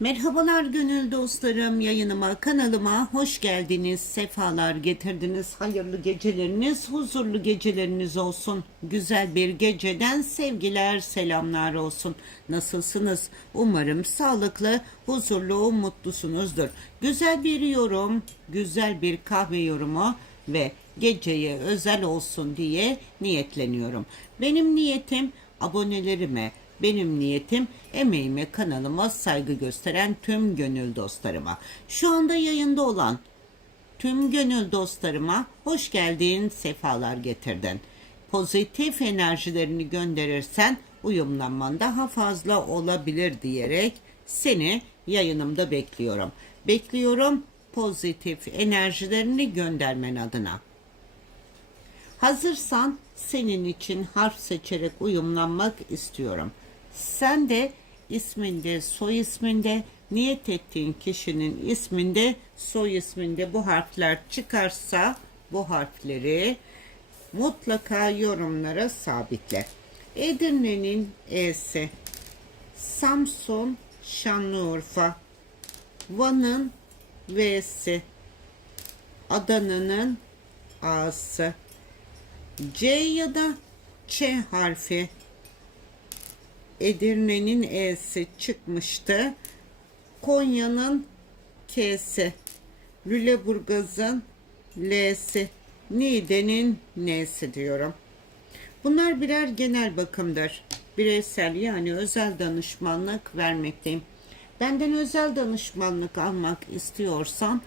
Merhabalar gönül dostlarım yayınıma kanalıma hoş geldiniz sefalar getirdiniz hayırlı geceleriniz huzurlu geceleriniz olsun. Güzel bir geceden sevgiler selamlar olsun. Nasılsınız? Umarım sağlıklı huzurlu mutlusunuzdur. Güzel bir yorum güzel bir kahve yorumu ve geceye özel olsun diye niyetleniyorum. Benim niyetim abonelerime benim niyetim emeğime kanalıma saygı gösteren tüm gönül dostlarıma. Şu anda yayında olan tüm gönül dostlarıma hoş geldin, sefalar getirdin. Pozitif enerjilerini gönderirsen uyumlanman daha fazla olabilir diyerek seni yayınımda bekliyorum. Bekliyorum pozitif enerjilerini göndermen adına. Hazırsan senin için harf seçerek uyumlanmak istiyorum. Sen de isminde, soy isminde, niyet ettiğin kişinin isminde, soy isminde bu harfler çıkarsa bu harfleri mutlaka yorumlara sabitle. Edirne'nin E'si, Samsun, Şanlıurfa, Van'ın V'si, Adana'nın A'sı, C ya da Ç harfi Edirne'nin E'si çıkmıştı. Konya'nın K'si. Lüleburgaz'ın L'si. Niğde'nin N'si diyorum. Bunlar birer genel bakımdır. Bireysel yani özel danışmanlık vermekteyim. Benden özel danışmanlık almak istiyorsan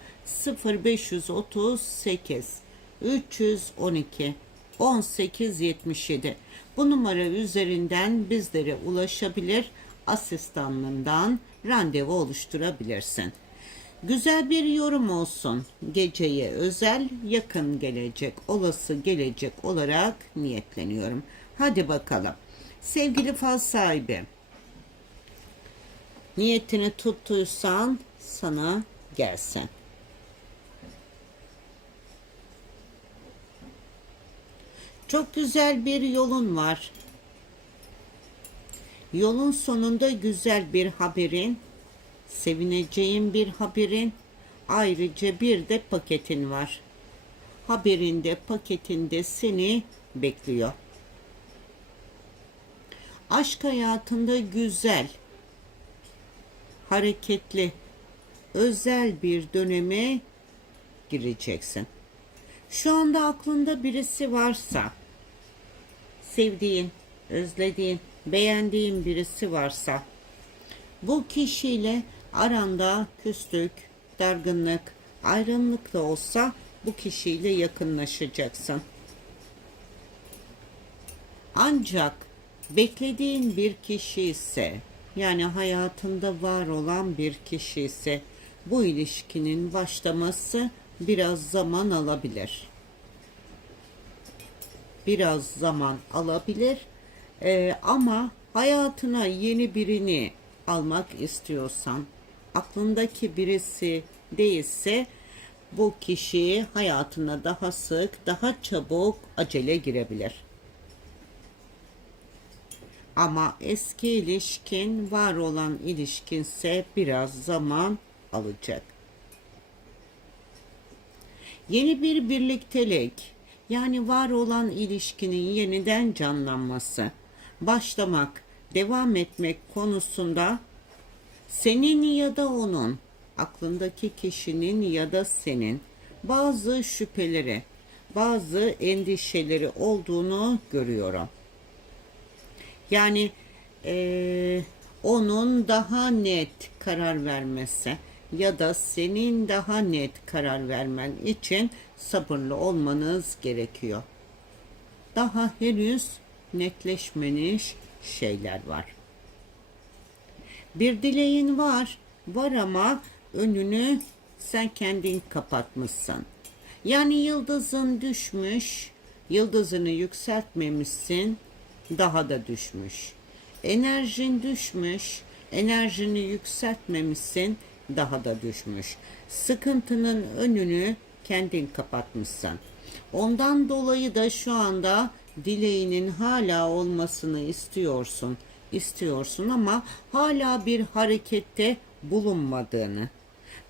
0538 312 1877 bu numara üzerinden bizlere ulaşabilir, asistanlığından randevu oluşturabilirsin. Güzel bir yorum olsun. Geceye özel, yakın gelecek, olası gelecek olarak niyetleniyorum. Hadi bakalım. Sevgili fal sahibi, niyetini tuttuysan sana gelsin. Çok güzel bir yolun var. Yolun sonunda güzel bir haberin, sevineceğin bir haberin, ayrıca bir de paketin var. Haberinde, paketinde seni bekliyor. Aşk hayatında güzel, hareketli, özel bir döneme gireceksin. Şu anda aklında birisi varsa, sevdiğin, özlediğin, beğendiğin birisi varsa bu kişiyle aranda küslük, dargınlık, ayrılık da olsa bu kişiyle yakınlaşacaksın. Ancak beklediğin bir kişi ise yani hayatında var olan bir kişi ise bu ilişkinin başlaması biraz zaman alabilir biraz zaman alabilir. Ee, ama hayatına yeni birini almak istiyorsan, aklındaki birisi değilse bu kişi hayatına daha sık, daha çabuk acele girebilir. Ama eski ilişkin, var olan ilişkinse biraz zaman alacak. Yeni bir birliktelik, yani var olan ilişkinin yeniden canlanması, başlamak, devam etmek konusunda senin ya da onun, aklındaki kişinin ya da senin bazı şüpheleri, bazı endişeleri olduğunu görüyorum. Yani e, onun daha net karar vermesi ya da senin daha net karar vermen için sabırlı olmanız gerekiyor. Daha henüz netleşmemiş şeyler var. Bir dileğin var, var ama önünü sen kendin kapatmışsın. Yani yıldızın düşmüş, yıldızını yükseltmemişsin, daha da düşmüş. Enerjin düşmüş, enerjini yükseltmemişsin, daha da düşmüş. Sıkıntının önünü kendin kapatmışsın. Ondan dolayı da şu anda dileğinin hala olmasını istiyorsun. istiyorsun ama hala bir harekette bulunmadığını,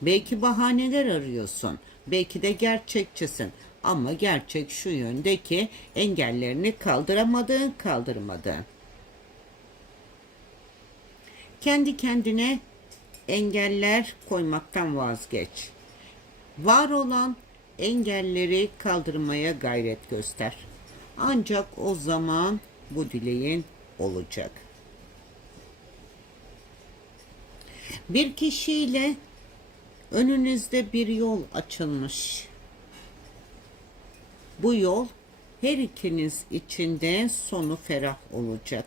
belki bahaneler arıyorsun, belki de gerçekçisin. Ama gerçek şu yönde ki engellerini kaldıramadığın, kaldırmadığın. Kendi kendine engeller koymaktan vazgeç. Var olan engelleri kaldırmaya gayret göster. Ancak o zaman bu dileğin olacak. Bir kişiyle önünüzde bir yol açılmış. Bu yol her ikiniz için de sonu ferah olacak.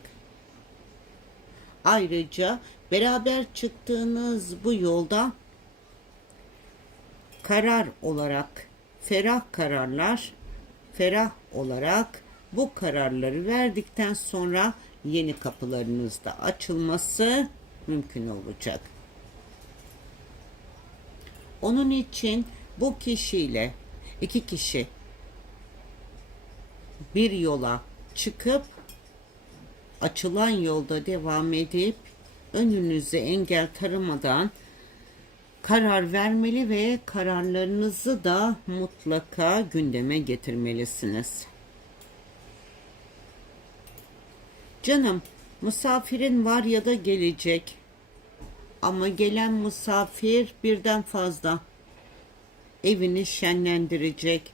Ayrıca beraber çıktığınız bu yolda karar olarak ferah kararlar ferah olarak bu kararları verdikten sonra yeni kapılarınızda açılması mümkün olacak. Onun için bu kişiyle iki kişi bir yola çıkıp açılan yolda devam edip önünüze engel taramadan karar vermeli ve kararlarınızı da mutlaka gündeme getirmelisiniz. Canım, misafirin var ya da gelecek. Ama gelen misafir birden fazla. Evini şenlendirecek.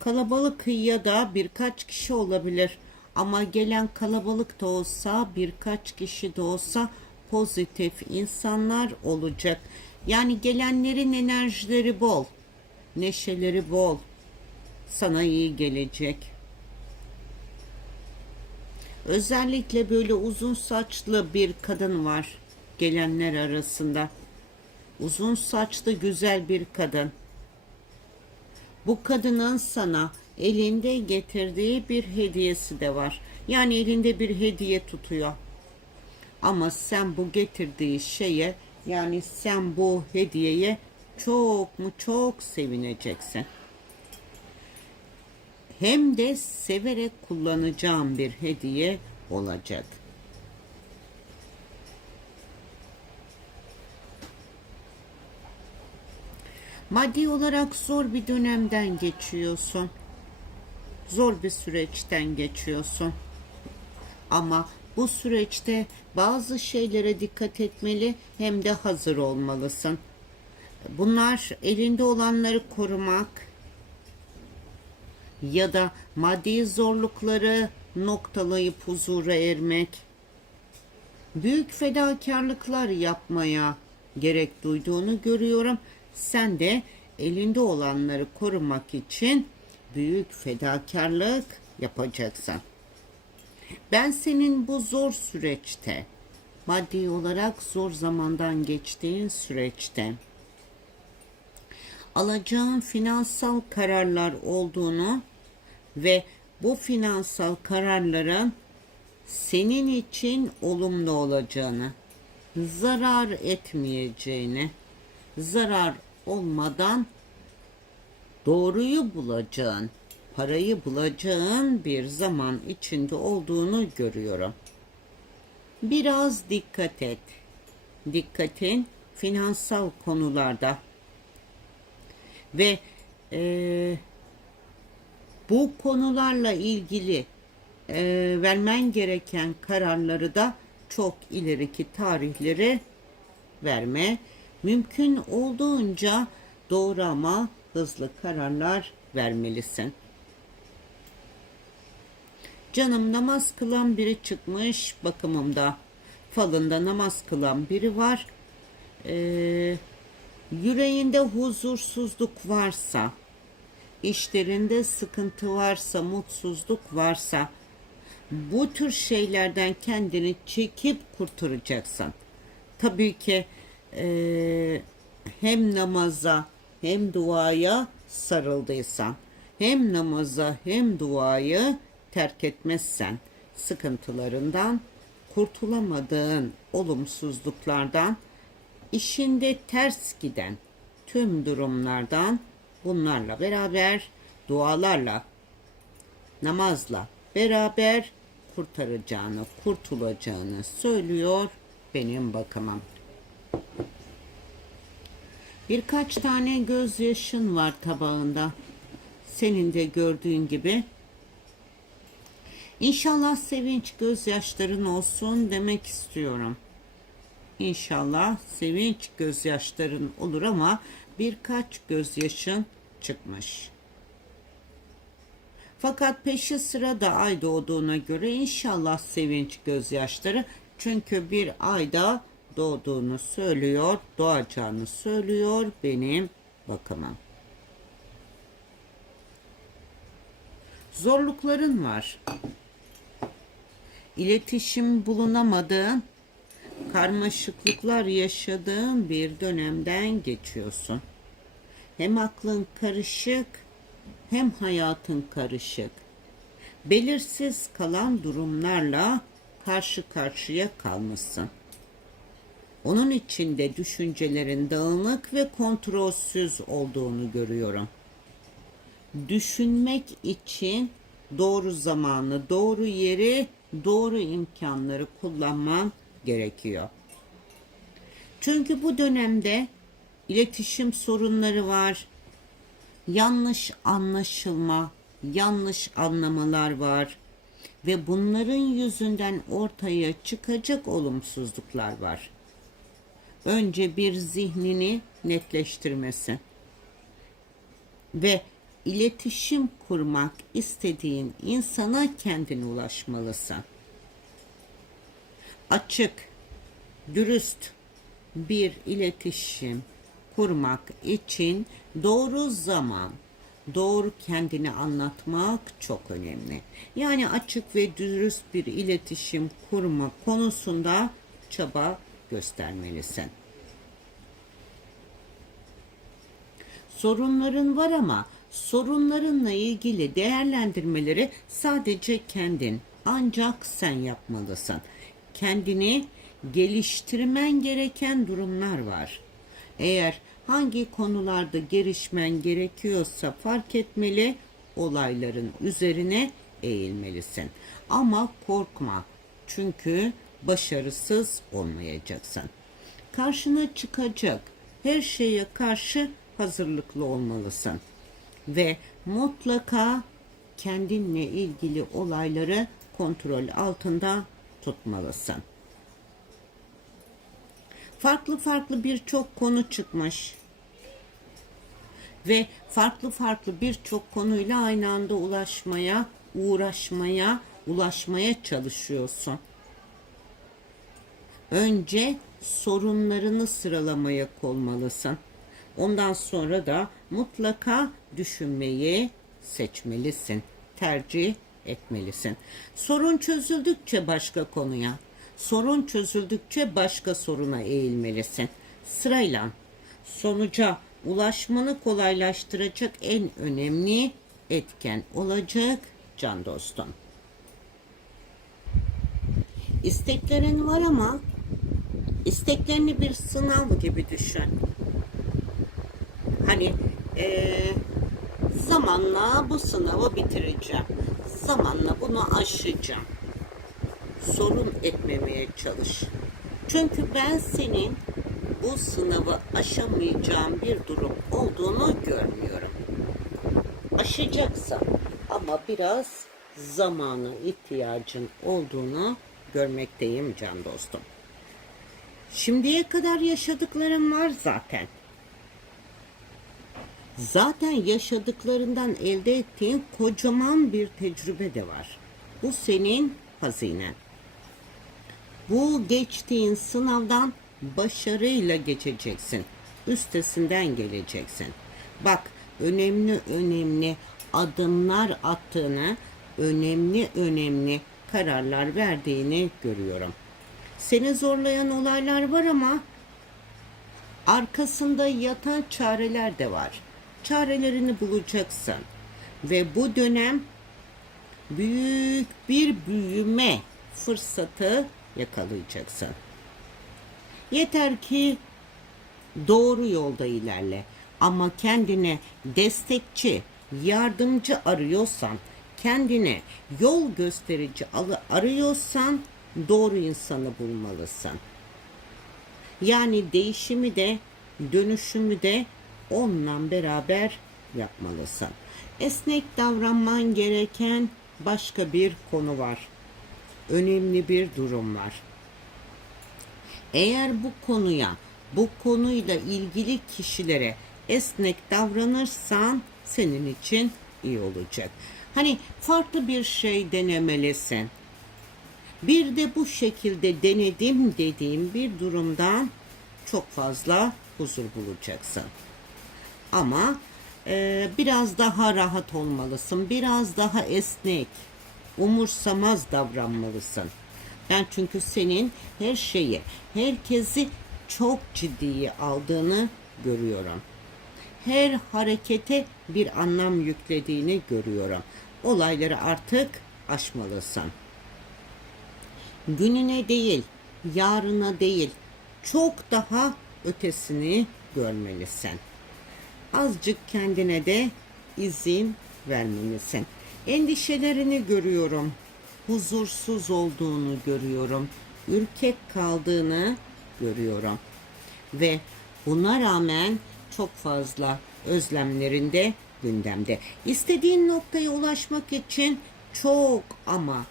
Kalabalık ya da birkaç kişi olabilir. Ama gelen kalabalık da olsa birkaç kişi de olsa pozitif insanlar olacak. Yani gelenlerin enerjileri bol, neşeleri bol. Sana iyi gelecek. Özellikle böyle uzun saçlı bir kadın var gelenler arasında. Uzun saçlı güzel bir kadın. Bu kadının sana elinde getirdiği bir hediyesi de var. Yani elinde bir hediye tutuyor. Ama sen bu getirdiği şeye yani sen bu hediyeye çok mu çok sevineceksin. Hem de severek kullanacağım bir hediye olacak. Maddi olarak zor bir dönemden geçiyorsun. Zor bir süreçten geçiyorsun. Ama bu süreçte bazı şeylere dikkat etmeli hem de hazır olmalısın. Bunlar elinde olanları korumak ya da maddi zorlukları noktalayıp huzura ermek. Büyük fedakarlıklar yapmaya gerek duyduğunu görüyorum. Sen de elinde olanları korumak için büyük fedakarlık yapacaksın. Ben senin bu zor süreçte, maddi olarak zor zamandan geçtiğin süreçte alacağın finansal kararlar olduğunu ve bu finansal kararların senin için olumlu olacağını, zarar etmeyeceğini, zarar olmadan doğruyu bulacağın, parayı bulacağın bir zaman içinde olduğunu görüyorum. Biraz dikkat et. Dikkatin finansal konularda ve e, bu konularla ilgili e, vermen gereken kararları da çok ileriki tarihleri verme. Mümkün olduğunca doğru ama hızlı kararlar vermelisin. Canım namaz kılan biri çıkmış bakımımda. Falında namaz kılan biri var. Ee, yüreğinde huzursuzluk varsa, işlerinde sıkıntı varsa, mutsuzluk varsa, bu tür şeylerden kendini çekip kurtaracaksın. Tabii ki e, hem namaza hem duaya sarıldıysan, hem namaza hem duayı terk etmezsen sıkıntılarından, kurtulamadığın olumsuzluklardan, işinde ters giden tüm durumlardan bunlarla beraber dualarla, namazla beraber kurtaracağını, kurtulacağını söylüyor benim bakımım. Birkaç tane gözyaşın var tabağında. Senin de gördüğün gibi. İnşallah sevinç gözyaşların olsun demek istiyorum. İnşallah sevinç gözyaşların olur ama birkaç gözyaşın çıkmış. Fakat peşi sıra da ay doğduğuna göre inşallah sevinç gözyaşları çünkü bir ayda doğduğunu söylüyor, doğacağını söylüyor benim bakımım. Zorlukların var. İletişim bulunamadığın, karmaşıklıklar yaşadığın bir dönemden geçiyorsun. Hem aklın karışık, hem hayatın karışık. Belirsiz kalan durumlarla karşı karşıya kalmışsın. Onun içinde düşüncelerin dağınık ve kontrolsüz olduğunu görüyorum. Düşünmek için doğru zamanı, doğru yeri, doğru imkanları kullanman gerekiyor. Çünkü bu dönemde iletişim sorunları var. Yanlış anlaşılma, yanlış anlamalar var ve bunların yüzünden ortaya çıkacak olumsuzluklar var. Önce bir zihnini netleştirmesi ve iletişim kurmak istediğin insana kendin ulaşmalısın. Açık, dürüst bir iletişim kurmak için doğru zaman, doğru kendini anlatmak çok önemli. Yani açık ve dürüst bir iletişim kurma konusunda çaba göstermelisin. Sorunların var ama sorunlarınla ilgili değerlendirmeleri sadece kendin ancak sen yapmalısın. Kendini geliştirmen gereken durumlar var. Eğer hangi konularda gelişmen gerekiyorsa fark etmeli, olayların üzerine eğilmelisin. Ama korkma. Çünkü başarısız olmayacaksın. Karşına çıkacak her şeye karşı hazırlıklı olmalısın. Ve mutlaka kendinle ilgili olayları kontrol altında tutmalısın. Farklı farklı birçok konu çıkmış. Ve farklı farklı birçok konuyla aynı anda ulaşmaya, uğraşmaya, ulaşmaya çalışıyorsun. Önce sorunlarını sıralamaya konmalısın. Ondan sonra da mutlaka düşünmeyi seçmelisin, tercih etmelisin. Sorun çözüldükçe başka konuya, sorun çözüldükçe başka soruna eğilmelisin. Sırayla sonuca ulaşmanı kolaylaştıracak en önemli etken olacak can dostum. İsteklerin var ama isteklerini bir sınav gibi düşün. Hani eee, zamanla bu sınavı bitireceğim. Zamanla bunu aşacağım. Sorun etmemeye çalış. Çünkü ben senin bu sınavı aşamayacağın bir durum olduğunu görmüyorum. Aşacaksın ama biraz zamanı ihtiyacın olduğunu görmekteyim can dostum. Şimdiye kadar yaşadıklarım var zaten. Zaten yaşadıklarından elde ettiğin kocaman bir tecrübe de var. Bu senin hazinen. Bu geçtiğin sınavdan başarıyla geçeceksin. Üstesinden geleceksin. Bak önemli önemli adımlar attığını, önemli önemli kararlar verdiğini görüyorum. Seni zorlayan olaylar var ama arkasında yatan çareler de var. Çarelerini bulacaksın. Ve bu dönem büyük bir büyüme fırsatı yakalayacaksın. Yeter ki doğru yolda ilerle. Ama kendine destekçi, yardımcı arıyorsan, kendine yol gösterici arıyorsan doğru insanı bulmalısın. Yani değişimi de dönüşümü de onunla beraber yapmalısın. Esnek davranman gereken başka bir konu var. Önemli bir durum var. Eğer bu konuya, bu konuyla ilgili kişilere esnek davranırsan senin için iyi olacak. Hani farklı bir şey denemelisin. Bir de bu şekilde denedim dediğim bir durumdan çok fazla huzur bulacaksın. Ama e, biraz daha rahat olmalısın, biraz daha esnek, umursamaz davranmalısın. Ben çünkü senin her şeyi, herkesi çok ciddiye aldığını görüyorum. Her harekete bir anlam yüklediğini görüyorum. Olayları artık aşmalısın gününe değil, yarına değil, çok daha ötesini görmelisin. Azıcık kendine de izin vermelisin. Endişelerini görüyorum. Huzursuz olduğunu görüyorum. Ürkek kaldığını görüyorum. Ve buna rağmen çok fazla özlemlerinde gündemde. İstediğin noktaya ulaşmak için çok ama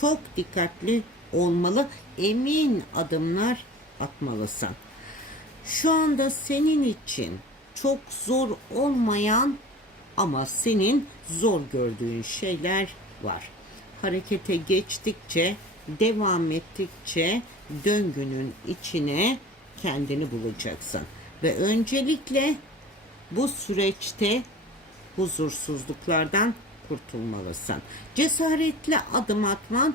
çok dikkatli olmalı, emin adımlar atmalısın. Şu anda senin için çok zor olmayan ama senin zor gördüğün şeyler var. Harekete geçtikçe, devam ettikçe döngünün içine kendini bulacaksın. Ve öncelikle bu süreçte huzursuzluklardan kurtulmalısın. Cesaretle adım atman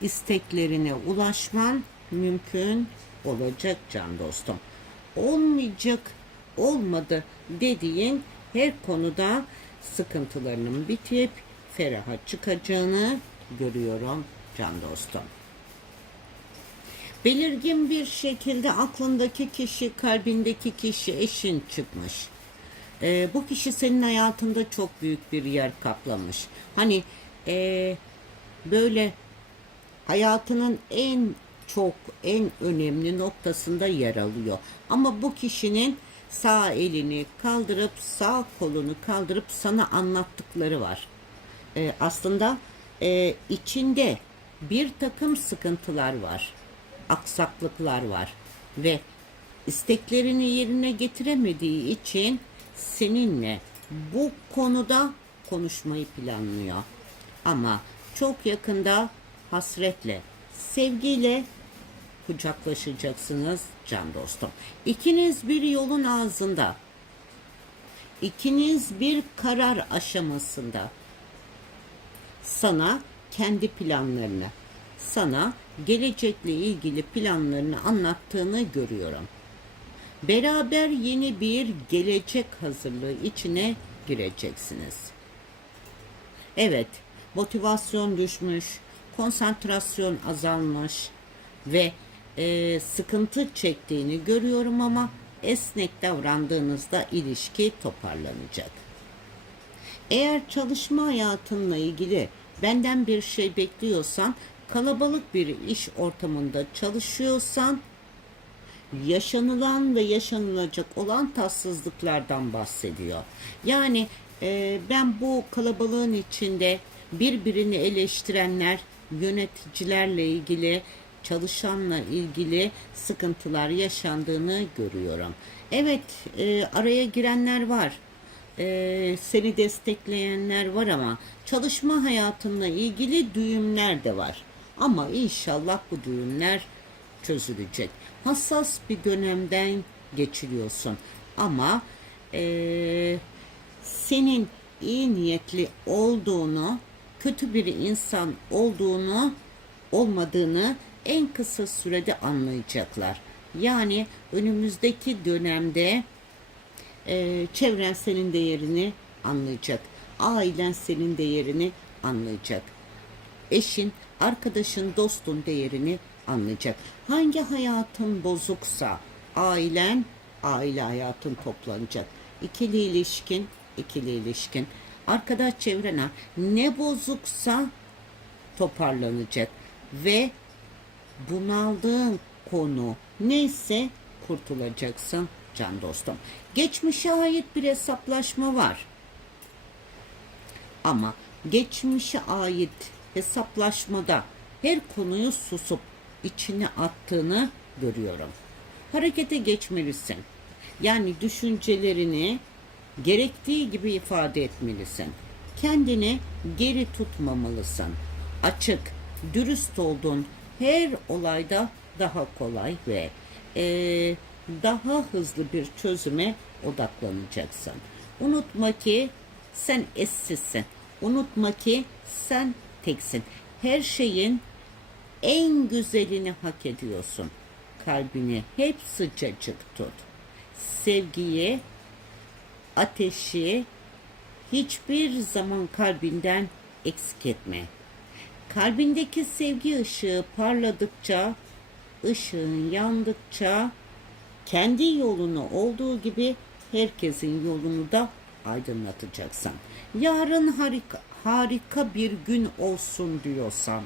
isteklerine ulaşman mümkün olacak can dostum. Olmayacak, olmadı dediğin her konuda sıkıntılarının bitip feraha çıkacağını görüyorum can dostum. Belirgin bir şekilde aklındaki kişi, kalbindeki kişi eşin çıkmış. Ee, bu kişi senin hayatında çok büyük bir yer kaplamış. Hani ee, böyle hayatının en çok en önemli noktasında yer alıyor. Ama bu kişinin sağ elini kaldırıp sağ kolunu kaldırıp sana anlattıkları var. Ee, aslında e, içinde bir takım sıkıntılar var. Aksaklıklar var ve isteklerini yerine getiremediği için seninle bu konuda konuşmayı planlıyor. Ama çok yakında hasretle, sevgiyle kucaklaşacaksınız can dostum. İkiniz bir yolun ağzında. İkiniz bir karar aşamasında. Sana kendi planlarını, sana gelecekle ilgili planlarını anlattığını görüyorum. Beraber yeni bir gelecek hazırlığı içine gireceksiniz. Evet, motivasyon düşmüş, konsantrasyon azalmış ve e, sıkıntı çektiğini görüyorum ama esnek davrandığınızda ilişki toparlanacak. Eğer çalışma hayatınla ilgili benden bir şey bekliyorsan, kalabalık bir iş ortamında çalışıyorsan, yaşanılan ve yaşanılacak olan tatsızlıklardan bahsediyor. Yani e, ben bu kalabalığın içinde birbirini eleştirenler, yöneticilerle ilgili, çalışanla ilgili sıkıntılar yaşandığını görüyorum. Evet, e, araya girenler var. E, seni destekleyenler var ama çalışma hayatınla ilgili düğümler de var. Ama inşallah bu düğümler çözülecek. Hassas bir dönemden geçiriyorsun. Ama e, senin iyi niyetli olduğunu kötü bir insan olduğunu olmadığını en kısa sürede anlayacaklar. Yani önümüzdeki dönemde e, çevren senin değerini anlayacak. Ailen senin değerini anlayacak. Eşin, arkadaşın, dostun değerini anlayacak. Hangi hayatın bozuksa ailen, aile hayatın toplanacak. İkili ilişkin, ikili ilişkin arkadaş çevrene ne bozuksa toparlanacak ve bunaldığın konu neyse kurtulacaksın can dostum. Geçmişe ait bir hesaplaşma var. Ama geçmişe ait hesaplaşmada her konuyu susup içine attığını görüyorum. Harekete geçmelisin. Yani düşüncelerini gerektiği gibi ifade etmelisin. Kendini geri tutmamalısın. Açık, dürüst olduğun her olayda daha kolay ve eee, daha hızlı bir çözüme odaklanacaksın. Unutma ki sen eşsizsin. Unutma ki sen teksin. Her şeyin en güzelini hak ediyorsun. Kalbini hep sıcacık tut. Sevgiyi, ateşi hiçbir zaman kalbinden eksik etme. Kalbindeki sevgi ışığı parladıkça, ışığın yandıkça kendi yolunu olduğu gibi herkesin yolunu da aydınlatacaksın. Yarın harika, harika bir gün olsun diyorsan,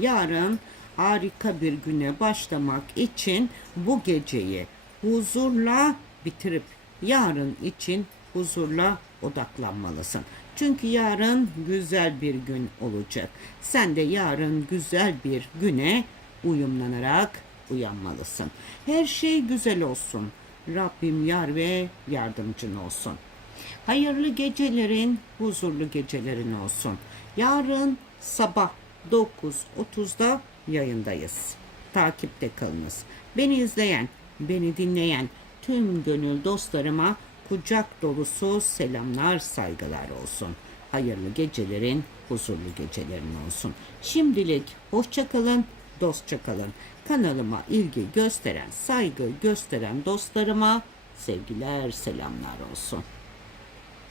yarın harika bir güne başlamak için bu geceyi huzurla bitirip yarın için huzurla odaklanmalısın. Çünkü yarın güzel bir gün olacak. Sen de yarın güzel bir güne uyumlanarak uyanmalısın. Her şey güzel olsun. Rabbim yar ve yardımcın olsun. Hayırlı gecelerin, huzurlu gecelerin olsun. Yarın sabah 9.30'da yayındayız. Takipte kalınız. Beni izleyen, beni dinleyen tüm gönül dostlarıma kucak dolusu selamlar, saygılar olsun. Hayırlı gecelerin, huzurlu gecelerin olsun. Şimdilik hoşça kalın, dostça kalın. Kanalıma ilgi gösteren, saygı gösteren dostlarıma sevgiler, selamlar olsun.